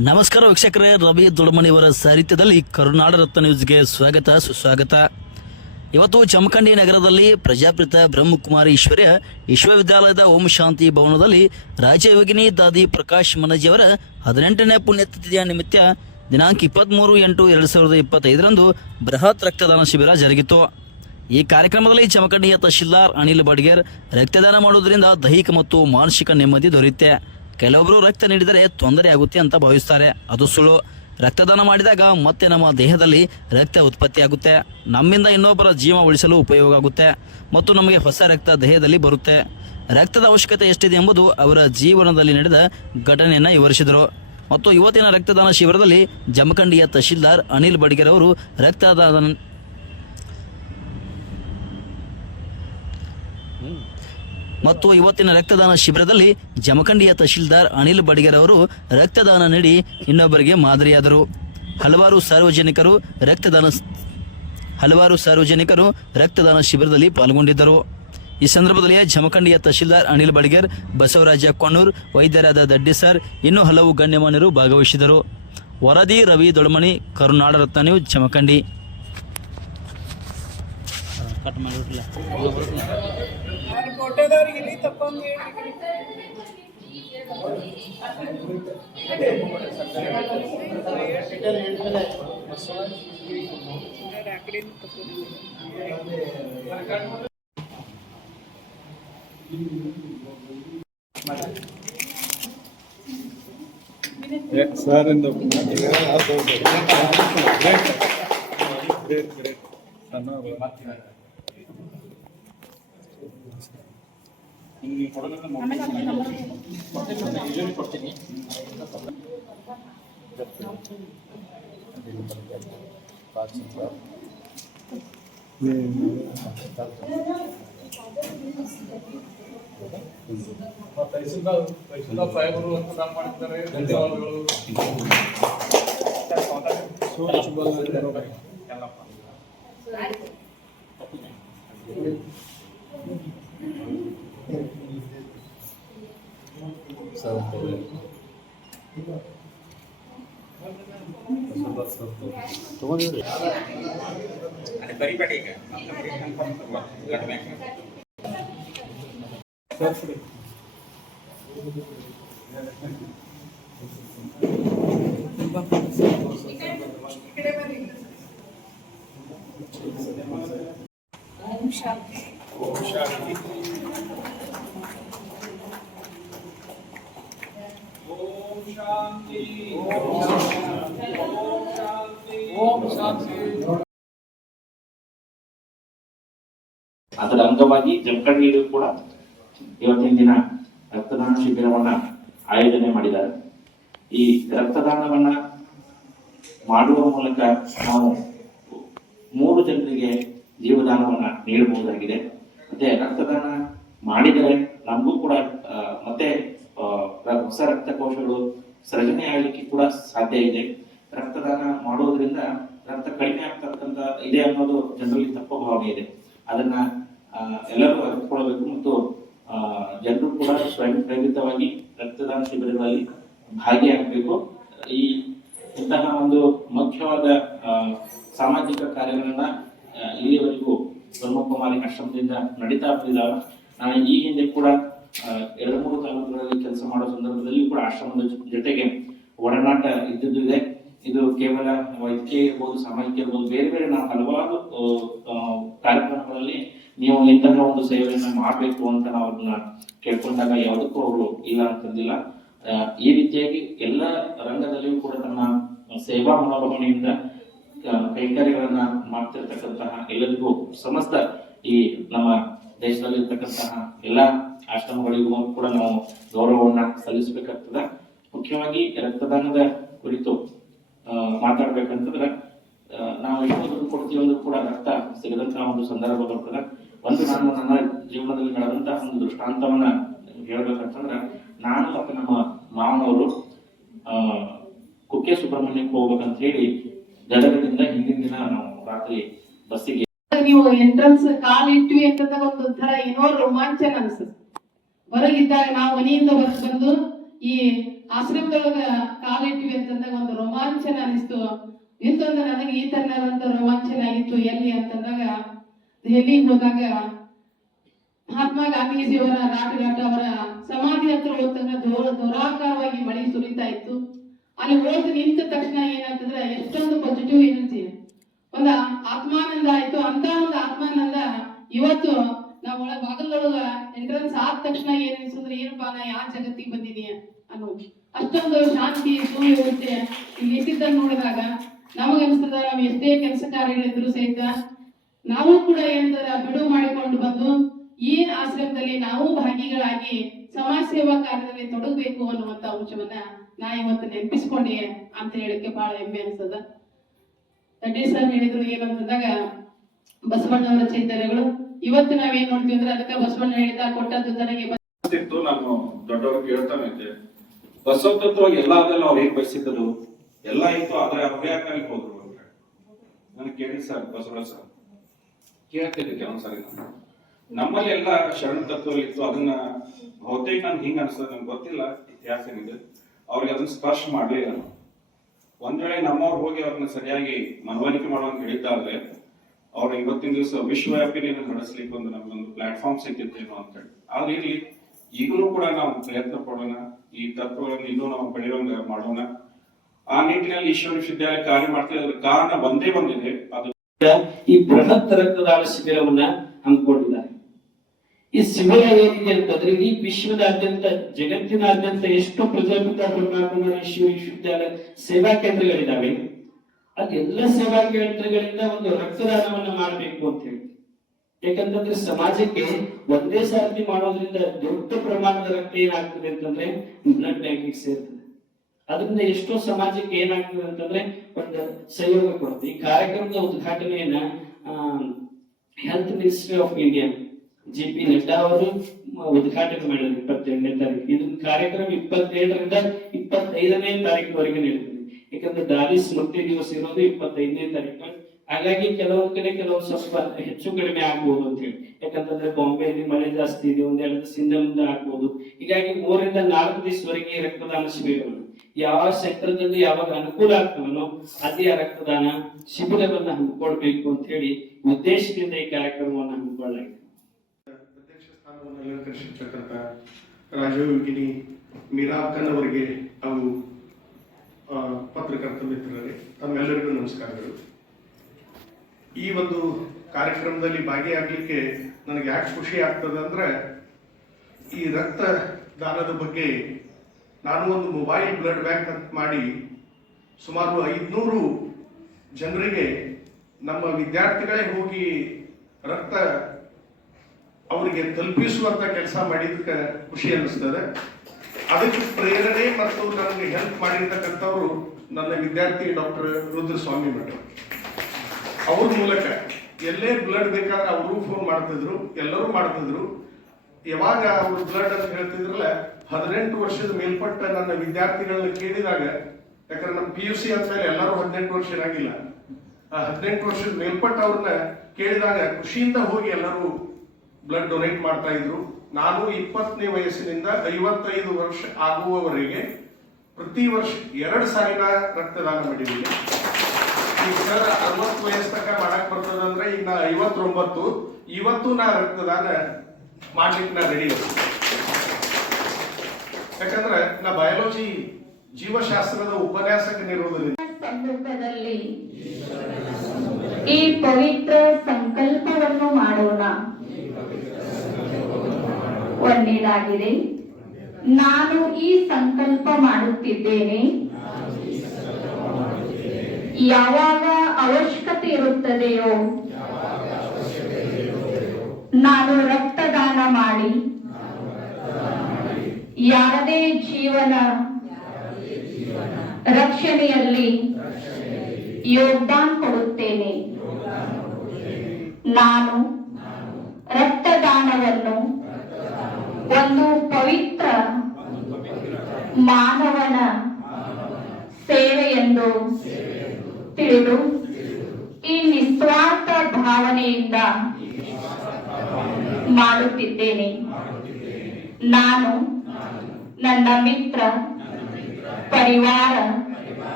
ನಮಸ್ಕಾರ ವೀಕ್ಷಕರೇ ರವಿ ದೊಡಮಣಿಯವರ ಸಾಹಿತ್ಯದಲ್ಲಿ ಕರುನಾಡ ರತ್ನ ನ್ಯೂಸ್ಗೆ ಸ್ವಾಗತ ಸುಸ್ವಾಗತ. ಇವತ್ತು ಜಮಖಂಡಿ ನಗರದಲ್ಲಿ ಪ್ರಜಾಪಿತ ಬ್ರಹ್ಮಕುಮಾರಿ ಈಶ್ವರ್ಯ ವಿಶ್ವವಿದ್ಯಾಲಯದ ಓಂ ಶಾಂತಿ ಭವನದಲ್ಲಿ ರಾಜಯೋಗಿನಿ ದಾದಿ ಪ್ರಕಾಶ್ ಮನಜಿಯವರ ಹದಿನೆಂಟನೇ ಪುಣ್ಯತಿಥಿಯ ನಿಮಿತ್ತ ದಿನಾಂಕ ಇಪ್ಪತ್ತ್ಮೂರು ಎಂಟು ಎರಡು ಸಾವಿರದ ಇಪ್ಪತ್ತೈದರಂದು ಬೃಹತ್ ರಕ್ತದಾನ ಶಿಬಿರ ಜರುಗಿತು. ಈ ಕಾರ್ಯಕ್ರಮದಲ್ಲಿ ಜಮಖಂಡಿಯ ತಹಶೀಲ್ದಾರ್ ಅನಿಲ್ ಬಡ್ಗೇರ್ ರಕ್ತದಾನ ಮಾಡುವುದರಿಂದ ದೈಹಿಕ ಮತ್ತು ಮಾನಸಿಕ ನೆಮ್ಮದಿ ದೊರೆಯುತ್ತೆ. ಕೆಲವೊಬ್ಬರು ರಕ್ತ ನೀಡಿದರೆ ತೊಂದರೆ ಆಗುತ್ತೆ ಅಂತ ಭಾವಿಸ್ತಾರೆ. ಅದು ಸುಳ್ಳು. ರಕ್ತದಾನ ಮಾಡಿದಾಗ ಮತ್ತೆ ನಮ್ಮ ದೇಹದಲ್ಲಿ ರಕ್ತ ಉತ್ಪತ್ತಿಯಾಗುತ್ತೆ. ನಮ್ಮಿಂದ ಇನ್ನೊಬ್ಬರ ಜೀವ ಉಳಿಸಲು ಉಪಯೋಗ ಆಗುತ್ತೆ ಮತ್ತು ನಮಗೆ ಹೊಸ ರಕ್ತ ದೇಹದಲ್ಲಿ ಬರುತ್ತೆ. ರಕ್ತದ ಅವಶ್ಯಕತೆ ಎಷ್ಟಿದೆ ಎಂಬುದು ಅವರ ಜೀವನದಲ್ಲಿ ನಡೆದ ಘಟನೆಯನ್ನು ವಿವರಿಸಿದರು. ಮತ್ತು ಇವತ್ತಿನ ರಕ್ತದಾನ ಶಿಬಿರದಲ್ಲಿ ಜಮಖಂಡಿಯ ತಹಶೀಲ್ದಾರ್ ಅನಿಲ್ ಬಡಿಗೆರವರು ಅವರು ರಕ್ತದಾನ ಮತ್ತು ಇವತ್ತಿನ ರಕ್ತದಾನ ಶಿಬಿರದಲ್ಲಿ ಜಮಖಂಡಿಯ ತಹಶೀಲ್ದಾರ್ ಅನಿಲ್ ಬಡಿಗರ್ ಅವರು ರಕ್ತದಾನ ನೀಡಿ ಇನ್ನೊಬ್ಬರಿಗೆ ಮಾದರಿಯಾದರು. ಹಲವಾರು ಸಾರ್ವಜನಿಕರು ರಕ್ತದಾನ ಹಲವಾರು ಸಾರ್ವಜನಿಕರು ರಕ್ತದಾನ ಶಿಬಿರದಲ್ಲಿ ಪಾಲ್ಗೊಂಡಿದ್ದರು. ಈ ಸಂದರ್ಭದಲ್ಲಿ ಜಮಖಂಡಿಯ ತಹಶೀಲ್ದಾರ್ ಅನಿಲ್ ಬಡಿಗೇರ್, ಬಸವರಾಜ ಕೊಣ್ಣೂರ್, ವೈದ್ಯರಾದ ದಡ್ಡಿ ಸರ್, ಇನ್ನೂ ಹಲವು ಗಣ್ಯಮಾನ್ಯರು ಭಾಗವಹಿಸಿದರು. ವರದಿ ರವಿ ದೊಡಮಣಿ, ಕರುನಾಡ ರತ್ನ ನ್ಯೂಸ್, ಜಮಖಂಡಿ. ಕಟ್ ಮಾಡಿಬಿಟ್ಲ ಕೋಟೆದವ್ರಿಗೆ ಇಲ್ಲಿ ತಪ್ಪೊಂದು ಸರ್ ಕಡೆಯಿಂದ ತಪ್ಪೊಂದು. Sir great, great. Son of tahsildar ರಕ್ತದಾನ ಮಾಡಿದ್ದಾರೆ అది బరీ పడేగా కన్ఫర్మ్ తర్వాత బ్లడ్ బ్యాంక్ సర్ ఓం శాంతి ఓం శాంతి ಅಂಗವಾಗಿ ಜಮಖಂಡಿಯಲ್ಲೂ ಕೂಡ ಇವತ್ತಿನ ದಿನ ರಕ್ತದಾನ ಶಿಬಿರವನ್ನ ಆಯೋಜನೆ ಮಾಡಿದ್ದಾರೆ. ಈ ರಕ್ತದಾನವನ್ನ ಮಾಡುವ ಮೂಲಕ ನಾವು ಮೂರು ಜನರಿಗೆ ಜೀವದಾನವನ್ನ ನೀಡಬಹುದಾಗಿದೆ. ಮತ್ತೆ ರಕ್ತದಾನ ಮಾಡಿದರೆ ನಮಗೂ ಕೂಡ ಮತ್ತೆ ಹೊಸ ರಕ್ತಕೋಶಗಳು ಸೃಜನೆ ಆಗಲಿಕ್ಕೆ ಕೂಡ ಸಾಧ್ಯ ಇದೆ. ರಕ್ತದಾನ ಮಾಡೋದ್ರಿಂದ ರಕ್ತ ಕಡಿಮೆ ಆಗ್ತಕ್ಕಂಥ ಇದೆ ಅನ್ನೋದು ಜನರಲ್ಲಿ ತಪ್ಪು ಭಾವನೆ ಇದೆ. ಅದನ್ನ ಎಲ್ಲರೂ ಅರಿತುಕೊಳ್ಳಬೇಕು ಮತ್ತು ಜನರು ಕೂಡ ಸ್ವಯಂ ಪ್ರೇರಿತವಾಗಿ ರಕ್ತದಾನ ಶಿಬಿರಗಳಲ್ಲಿ ಭಾಗಿಯಾಗಬೇಕು. ಈ ಇಂತಹ ಒಂದು ಮುಖ್ಯವಾದ ಸಾಮಾಜಿಕ ಕಾರ್ಯಗಳನ್ನ ಇಲ್ಲಿಯವರೆಗೂ ಬ್ರಹ್ಮಕುಮಾರಿ ಆಶ್ರಮದಿಂದ ನಡೀತಾ ಬಂದಿದ್ದಾವೆ ನಾನು ಈ ಹಿಂದೆ ಕೂಡ ಎರಡು, ಮೂರು ತಾಲೂಕುಗಳಲ್ಲಿ ಕೆಲಸ ಮಾಡೋ ಸಂದರ್ಭದಲ್ಲಿ ಕೂಡ ಆಶ್ರಮದ ಜೊತೆಗೆ ಒಡನಾಟ ಇದ್ದದ್ದು ಇದೆ. ಇದು ಕೇವಲ ವೈದ್ಯಕೀಯ ಇರ್ಬೋದು, ಸಾಮಾಜಿಕ ಇರ್ಬೋದು, ಬೇರೆ ಬೇರೆ ನಾವು ಹಲವಾರು ಕಾರ್ಯಕ್ರಮಗಳಲ್ಲಿ ನೀವು ಇಂತಹ ಒಂದು ಸೇವೆಯನ್ನು ಮಾಡಬೇಕು ಅಂತ ನಾವು ಅದನ್ನ ಕೇಳ್ಕೊಂಡಾಗ ಯಾವುದಕ್ಕೂ ಅವರು ಇಲ್ಲ ಅಂತಂದಿಲ್ಲ ಈ ರೀತಿಯಾಗಿ ಎಲ್ಲ ರಂಗದಲ್ಲಿಯೂ ಕೂಡ ತನ್ನ ಸೇವಾ ಮನೋಭಾವನೆಯಿಂದ ಕೈಕಾರ್ಯಗಳನ್ನ ಮಾಡ್ತಿರ್ತಕ್ಕಂತಹ ಎಲ್ಲರಿಗೂ ಸಮಸ್ತ ಈ ನಮ್ಮ ದೇಶದಲ್ಲಿ ಇರ್ತಕ್ಕಂತಹ ಎಲ್ಲ ಆಶ್ರಮಗಳಿಗೂ ಕೂಡ ನಾವು ಗೌರವವನ್ನ ಸಲ್ಲಿಸಬೇಕಾಗ್ತದೆ. ಮುಖ್ಯವಾಗಿ ರಕ್ತದಾನದ ಕುರಿತು ಮಾತಾಡ್ಬೇಕಂತಂದ್ರೆ ನಾವು ಎಷ್ಟೋ ದುಡ್ಡು ಕೊಡ್ತೀವಿ ಅಂದ್ರೂ ಕೂಡ ರಕ್ತ ಸಿಗದಂತಹ ಒಂದು ಸಂದರ್ಭ ಬರ್ತದೆ. ಒಂದು ನಾನು ನನ್ನ ಜೀವನದಲ್ಲಿ ನಡೆದಂತಹ ಒಂದು ದೃಷ್ಟಾಂತವನ್ನ ಹೇಳ್ಬೇಕಂತಂದ್ರೆ, ನಾನು ಮತ್ತು ನಮ್ಮ ಮಾವನವರು ಕುಕ್ಕೆ ಸುಬ್ರಹ್ಮಣ್ಯಕ್ಕೆ ಹೋಗ್ಬೇಕಂತ ಹೇಳಿ ಗದಗದಿಂದ ಹಿಂದಿನ ದಿನ ನಾವು ರಾತ್ರಿ ಬಸ್ಸಿಗೆ ನೀವು ಎಂಟ್ರೆನ್ಸ್ ಕಾಲ್ ಇಟ್ವಿ ಅಂತ ಒಂದು ತರ ಏನೋ ರೋಮಾಂಚನ ಅನ್ಸುತ್ತೆ. ಹೊರಗಿದ್ದಾಗ ನಾವು ಮನೆಯಿಂದ ಹೊರಗೆ ಈ ಆಶ್ರಮದೊಳಗ ಕಾಲಿಟ್ಟಿವಿ ಅಂತಂದಾಗ ಒಂದು ರೋಮಾಂಚನ ಅನಿಸ್ತು ಎಂತಂದ ನನಗೆ ಈ ತರನಾದಂತ ರೋಮಾಂಚನ ಆಗಿತ್ತು, ಎಲ್ಲಿ ಅಂತಂದಾಗ ದೆಹಲಿಗೆ ಹೋದಾಗ ಮಹಾತ್ಮ ಗಾಂಧೀಜಿಯವರ ರಾಟಘಾಟ ಅವರ ಸಮಾಧಿ ಹತ್ರ ಹೋದಾಗ ದೂರ ದೂರಾಕಾರವಾಗಿ ಮಳೆ ಸುರಿತಾ ಇತ್ತು. ಅಲ್ಲಿ ಹೋದ ನಿಂತ ತಕ್ಷಣ ಏನಂತಂದ್ರೆ ಎಷ್ಟೊಂದು ಪಾಸಿಟಿವ್ ಎನರ್ಜಿ ಒಂದ ಆತ್ಮಾನಂದ ಆಯ್ತು. ಅಂತ ಒಂದು ಆತ್ಮಾನಂದ ಇವತ್ತು ನಾವ್ ಒಳ ಬಾಗಲೊಳಗ ಎಂಟ್ರನ್ಸ್ ಆದ ತಕ್ಷಣ ಏನ್ ಅನ್ಸಿದ್ರೆ, ಏನಪ್ಪಾ ನಾ ಯಾವ ಜಗತ್ತಿಗೆ ಬಂದಿದೀಯ ಅನ್ನೋದು. ಅಷ್ಟೊಂದು ಶಾಂತಿ ಸುವ್ಯವಸ್ಥೆ ಇಲ್ಲಿ ಇಟ್ಟಿದ್ದನ್ನ ನೋಡಿದಾಗ ನಮಗ ಅನ್ಸ್ತದ ನಾವ್ ಎಷ್ಟೇ ಕೆಲಸ ಕಾರ್ಯಗಳಿದ್ರು ಸಹಿತ ನಾವು ಕೂಡ ಏನಂತಾರ ಬಿಡುವು ಮಾಡಿಕೊಂಡು ಬಂದು ಈ ಆಶ್ರಮದಲ್ಲಿ ನಾವು ಭಾಗಿಗಳಾಗಿ ಸಮಾಜ ಸೇವಾ ಕಾರ್ಯದಲ್ಲಿ ತೊಡಗಬೇಕು ಅನ್ನುವಂತ ಅಂಶವನ್ನ ನಾ ಇವತ್ತು ನೆನಪಿಸ್ಕೊಂಡೆ ಅಂತ ಹೇಳಕ್ಕೆ ಬಹಳ ಹೆಮ್ಮೆ ಅನ್ಸದ. ತಡ್ಡಿ ಸರ್ ಹೇಳಿದ್ರು ಏನಂತಂದಾಗ ಬಸವಣ್ಣವರ ಚೈತನ್ಯಗಳು. ಇವತ್ತು ನಾವೇನ್ ನೋಡ್ತೀವಿ ಅಂದ್ರೆ ಅದಕ್ಕೆ ಬಸವಣ್ಣ ಹೇಳಿದ ಕೊಟ್ಟದ್ದು ತನಗೆ ನಾನು ದೊಡ್ಡವ್ರಿಗೆ ಇದ್ದೆ. ಬಸವ ತತ್ವ ಎಲ್ಲ ಅವ್ರು ಬಯಸಿದ್ರು ಎಲ್ಲ ಇತ್ತು, ಆದ್ರೆ ಅವ್ರು ಯಾಕೆ ಹೋದ್ರು ಅಂತ. ನಾನು ಕೇಳಿ ಸರ್, ಬಸವರಾಜ್ ಸರ್. ಕೇಳ್ತಿದ್ದೆ ಕೆಲವೊಂದ್ಸರಿ ನಾನು. ನಮ್ಮಲ್ಲಿ ಎಲ್ಲ ಶರಣ ತತ್ವ ಇತ್ತು. ಅದನ್ನ ಬಹುತೇಕ ನನ್ ಹಿಂಗ ಅನ್ಸ್ತದೆ ನನ್ಗೆ ಗೊತ್ತಿಲ್ಲ, ಇತಿಹಾಸ ಏನಿದೆ. ಅವ್ರಿಗೆ ಅದನ್ನ ಸ್ಪರ್ಶ ಮಾಡ್ಲಿಲ್ಲ ನಾನು. ಒಂದ್ ವೇಳೆ ನಮ್ಮವ್ರು ಹೋಗಿ ಅವ್ರನ್ನ ಸರಿಯಾಗಿ ಮನವರಿಕೆ ಮಾಡುವಂತ ಹೇಳಿದ್ದಾದ್ರೆ, ಅವ್ರ ಇವತ್ತಿನ ದಿವಸ ವಿಶ್ವವ್ಯಾಪಿ ನಡೆಸ್ಲಿಕ್ಕೆ ಒಂದು ನಮ್ಗೊಂದು ಪ್ಲಾಟ್ಫಾರ್ಮ್ ಸಿಕ್ಕಿತ್ತೇನೋ ಅಂತ ಹೇಳಿ. ಆದ್ರೆ ಇಲ್ಲಿ ಈಗಲೂ ಕೂಡ ನಾವು ಪ್ರಯತ್ನ ಪಡೋಣ, ಈ ತತ್ವಗಳನ್ನು ಇನ್ನೂ ನಾವು ಬೆಳೆಯೋಂಗ ಮಾಡೋಣ. ಆ ನಿಟ್ಟಿನಲ್ಲಿ ಈಶ್ವರ ವಿಶ್ವವಿದ್ಯಾಲಯ ಕಾರ್ಯ ಮಾಡ್ತಾ ಇದ್ರೆ ಕಾರಣ ಒಂದೇ ಬಂದಿದೆ ಅದು ಈ ಬೃಹತ್ ರಕ್ತದಾನ ಶಿಬಿರವನ್ನ ಹಮ್ಮಿಕೊಂಡಿದ್ದಾರೆ. ಈ ಶಿಬಿರ ಏನಿದೆ ಅಂತಂದ್ರೆ ಇಡೀ ವಿಶ್ವದಾದ್ಯಂತ, ಜಗತ್ತಿನಾದ್ಯಂತ ಎಷ್ಟು ಪ್ರಜಾಪಿತ ಬ್ರಹ್ಮಕುಮಾರ ವಿಶ್ವ ವಿಶ್ವವಿದ್ಯಾಲಯ ಸೇವಾ ಕೇಂದ್ರಗಳಿದ್ದಾವೆ, ಅದೆಲ್ಲ ಸೇವಾ ಕೇಂದ್ರಗಳಿಂದ ಒಂದು ರಕ್ತದಾನವನ್ನ ಮಾಡಬೇಕು ಅಂತ ಹೇಳಿ ಯಾಕಂತಂದ್ರೆ ಸಮಾಜಕ್ಕೆ ಒಂದೇ ಸಾರಿ ಮಾಡೋದ್ರಿಂದ ದೊಡ್ಡ ಪ್ರಮಾಣದ ರಕ್ತ ಏನಾಗ್ತದೆ ಅಂತಂದ್ರೆ ಬ್ಲಡ್ ಬ್ಯಾಂಕಿಗೆ ಸೇರ್ತದೆ. ಅದರಿಂದ ಎಷ್ಟೋ ಸಮಾಜಕ್ಕೆ ಏನಾಗ್ತದೆ ಅಂತಂದ್ರೆ ಒಂದು ಸಹಯೋಗ ಕೊಡುತ್ತೆ. ಈ ಕಾರ್ಯಕ್ರಮದ ಉದ್ಘಾಟನೆಯನ್ನ health ministry of India J P Nadda ಅವರು ಉದ್ಘಾಟನೆ ಮಾಡಿದ್ರು ಇಪ್ಪತ್ತೆರಡನೇ ತಾರೀಕು. ಇದನ್ನ ಕಾರ್ಯಕ್ರಮ ಇಪ್ಪತ್ತೇಳರಿಂದ ಇಪ್ಪತ್ತೈದನೇ ತಾರೀಕಿನವರೆಗೆ ನಡೆದಿದೆ ಯಾಕಂದ್ರೆ ದಾರಿ ಸ್ಮೃತಿ ದಿವಸ ಇರೋದು ಇಪ್ಪತ್ತೈದನೇ ತಾರೀಕು. ಹಾಗಾಗಿ ಕೆಲವು ಕಡೆ ಕೆಲವೊಂದು ಸ್ವಲ್ಪ ಹೆಚ್ಚು ಕಡಿಮೆ ಆಗ್ಬೋದು ಅಂತ ಹೇಳಿ. ಯಾಕಂತಂದ್ರೆ ಬಾಂಬೆಯಲ್ಲಿ ಮಳೆ ಜಾಸ್ತಿ ಇದೆ ಒಂದೆರಡು ಸಿಂಧದಿಂದ ಆಗ್ಬೋದು. ಹೀಗಾಗಿ ಮೂರರಿಂದ ನಾಲ್ಕು ದಿವಸವರೆಗೆ ರಕ್ತದಾನ ಶಿಬಿರಗಳು ಯಾವ ಸೆಕ್ಟರ್ದಲ್ಲಿ ಯಾವಾಗ ಅನುಕೂಲ ಆಗ್ತವನೋ ಅದೇ ರಕ್ತದಾನ ಶಿಬಿರವನ್ನ ಹಮ್ಮಿಕೊಳ್ಬೇಕು ಅಂತ ಹೇಳಿ ಉದ್ದೇಶದಿಂದ ಈ ಕಾರ್ಯಕ್ರಮವನ್ನು ಹಮ್ಮಿಕೊಳ್ಳಲಾಗಿದೆ. ಅಧ್ಯಕ್ಷ ಸ್ಥಾನವನ್ನು ಅಲಂಕರಿಸಿರ್ತಕ್ಕಂಥ ಅಕ್ಕನವರಿಗೆ ಹಾಗೂ ಪತ್ರಕರ್ತ ಮಿತ್ರರೇ ತಮ್ಮೆಲ್ಲರಿಗೂ ನಮಸ್ಕಾರಗಳು. ಈ ಒಂದು ಕಾರ್ಯಕ್ರಮದಲ್ಲಿ ಭಾಗಿಯಾಗಲಿಕ್ಕೆ ನನಗೆ ಯಾಕೆ ಖುಷಿ ಆಗ್ತದೆ ಅಂದ್ರೆ, ಈ ರಕ್ತ ದಾನದ ಬಗ್ಗೆ ನಾನು ಒಂದು ಮೊಬೈಲ್ ಬ್ಲಡ್ ಬ್ಯಾಂಕ್ ಅಂತ ಮಾಡಿ ಸುಮಾರು ಐದುನೂರು ಜನರಿಗೆ ನಮ್ಮ ವಿದ್ಯಾರ್ಥಿಗಳೇ ಹೋಗಿ ರಕ್ತ ಅವರಿಗೆ ತಲುಪಿಸುವಂಥ ಕೆಲಸ ಮಾಡಿದ್ದಕ್ಕೆ ಖುಷಿ ಅನ್ನಿಸ್ತದೆ. ಅದಕ್ಕೆ ಪ್ರೇರಣೆ ಮತ್ತು ನನಗೆ ಹೆಲ್ಪ್ ಮಾಡಿರ್ತಕ್ಕಂಥವ್ರು ನನ್ನ ವಿದ್ಯಾರ್ಥಿ ಡಾಕ್ಟರ್ ರುದ್ರಸ್ವಾಮಿ ಮಠ ಅವ್ರ ಮೂಲಕ ಎಲ್ಲೇ ಬ್ಲಡ್ ಬೇಕಾದ್ರೆ ಅವರು ಫೋನ್ ಮಾಡ್ತಿದ್ರು, ಎಲ್ಲರೂ ಮಾಡ್ತಿದ್ರು. ಯಾವಾಗ ಅವ್ರ ಬ್ಲಡ್ ಅಂತ ಹೇಳ್ತಿದ್ರಲ್ಲ, ಹದಿನೆಂಟು ವರ್ಷದ ಮೇಲ್ಪಟ್ಟ ನನ್ನ ವಿದ್ಯಾರ್ಥಿಗಳನ್ನ ಕೇಳಿದಾಗ, ಯಾಕಂದ್ರೆ ನಮ್ಮ ಪಿ ಯು ಸಿ ಅಂತ ಹೇಳಿ ಎಲ್ಲರೂ ಹದಿನೆಂಟು ವರ್ಷ ಏನಾಗಿಲ್ಲ ಆ ಹದಿನೆಂಟು ವರ್ಷದ ಮೇಲ್ಪಟ್ಟ ಅವ್ರನ್ನ ಕೇಳಿದಾಗ ಖುಷಿಯಿಂದ ಹೋಗಿ ಎಲ್ಲರೂ ಬ್ಲಡ್ ಡೊನೇಟ್ ಮಾಡ್ತಾ ಇದ್ರು. ನಾನು ಇಪ್ಪತ್ತನೇ ವಯಸ್ಸಿನಿಂದ ಐವತ್ತೈದು ವರ್ಷ ಆಗುವವರೆಗೆ ಪ್ರತಿ ವರ್ಷ ಎರಡು ಸಾವಿರ ರಕ್ತದಾನ ಮಾಡಿದ್ದೀನಿ. ಈಗ ಸರ್ ಅರವತ್ತು ವಯಸ್ಸು ತನಕ ಮಾಡಕ್ ಈಗ ನಾ ಐವತ್ತೊಂಬತ್ತು, ಇವತ್ತು ನಾ ರಕ್ತದಾನ ಮಾಡ್ಲಿಕ್ಕೆ ನಾ ರೆಡಿ ಯಾಕಂದ್ರೆ ನಾ ಬಯಾಲಜಿ ಜೀವಶಾಸ್ತ್ರದ ಉಪನ್ಯಾಸಕನಿರುವುದರಿಂದ ಸಮ್ಮುಖದಲ್ಲಿ ಈ ಪವಿತ್ರ ಸಂಕಲ್ಪವನ್ನು ಮಾಡೋಣ. ಒಂದೇದಾಗಿದೆ. ನಾನು ಈ ಸಂಕಲ್ಪ ಮಾಡುತ್ತಿದ್ದೇನೆ. ಯಾವಾಗ ಅವಶ್ಯಕತೆ ಇರುತ್ತದೆಯೋ? ನಾನು ರಕ್ತದಾನ ಮಾಡಿ. ಯಾರದೇ ಜೀವನ ರಕ್ಷಣೆಯಲ್ಲಿ ಯೋಗದಾನ ಕೊಡುತ್ತೇನೆ. ನಾನು ರಕ್ತದಾನವನ್ನು ಒಂದು ಪವಿತ್ರ ಮಾನವನ ಸೇವೆಯೆಂದು ತಿಳಿದು ಈ ನಿಸ್ವಾರ್ಥ ಭಾವನೆಯಿಂದ ಮಾಡುತ್ತಿದ್ದೇನೆ. ನಾನು ನನ್ನ ಮಿತ್ರ, ಪರಿವಾರ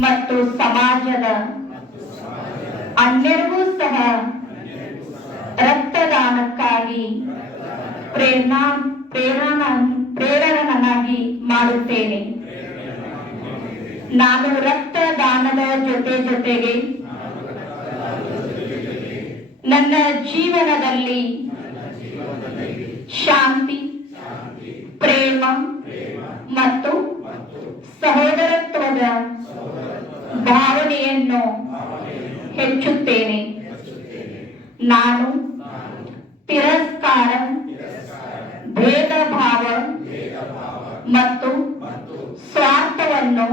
ಮತ್ತು ಸಮಾಜದ ಅನ್ಯರಿಗೂ ಸಹ ರಕ್ತದಾನಕ್ಕಾಗಿ ಪ್ರೇರಣಾ, ಪ್ರೇರಣ ಪ್ರೇರಣನಾಗಿ ಮಾಡುತ್ತೇನೆ. ನಾನು ರಕ್ತದಾನದ ಜೊತೆ ಜೊತೆಗೆ ನನ್ನ ಜೀವನದಲ್ಲಿ ಶಾಂತಿ, ಪ್ರೇಮ ಮತ್ತು ಸಹೋದರತ್ವದ ಭಾವನೆಯನ್ನು ಹೆಚ್ಚುತ್ತೇನೆ. ನಾನು ತಿರಸ್ಕಾರ ಭೇದ ಭಾವ ಮತ್ತು ಸ್ವಾರ್ಥವನ್ನು